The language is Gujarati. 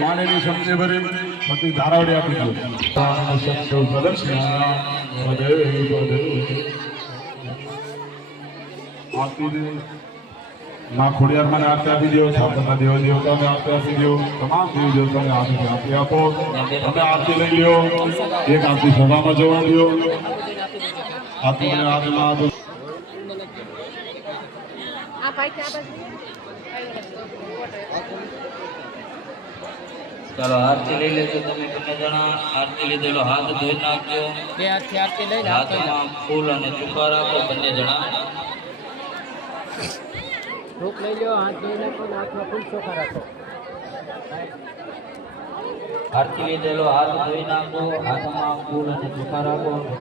માનેલી સમજે ભરી બધી ધારાવડી આપી દો માં ખોડિયાર મને આરતી આપી દો, સાબરના દેવ દેવતાને આરતી આપી દો, તમામ દેવ દેવતાને આરતી આપો. તમે આરતી લઈ લ્યો, એક આરતી સભામાં જવા દો. આરતી આદમાં ચાલો આરતી લઈ લેજો. તમે બંને જણા આરતી લીધેલો હાથ ધોઈ નાખજો. બે હાથથી આરતી લઈ લે. હાથમાં ફૂલ અને ચુકાર આપો બંને જણા. ધૂપ લઈ લો, હાથ ધોઈ નાખો, હાથમાં ફૂલ ચોખા રાખો. આરતી લીધેલો હાથ ધોઈ નાખો, હાથમાં ફૂલ અને ચુકાર આપો.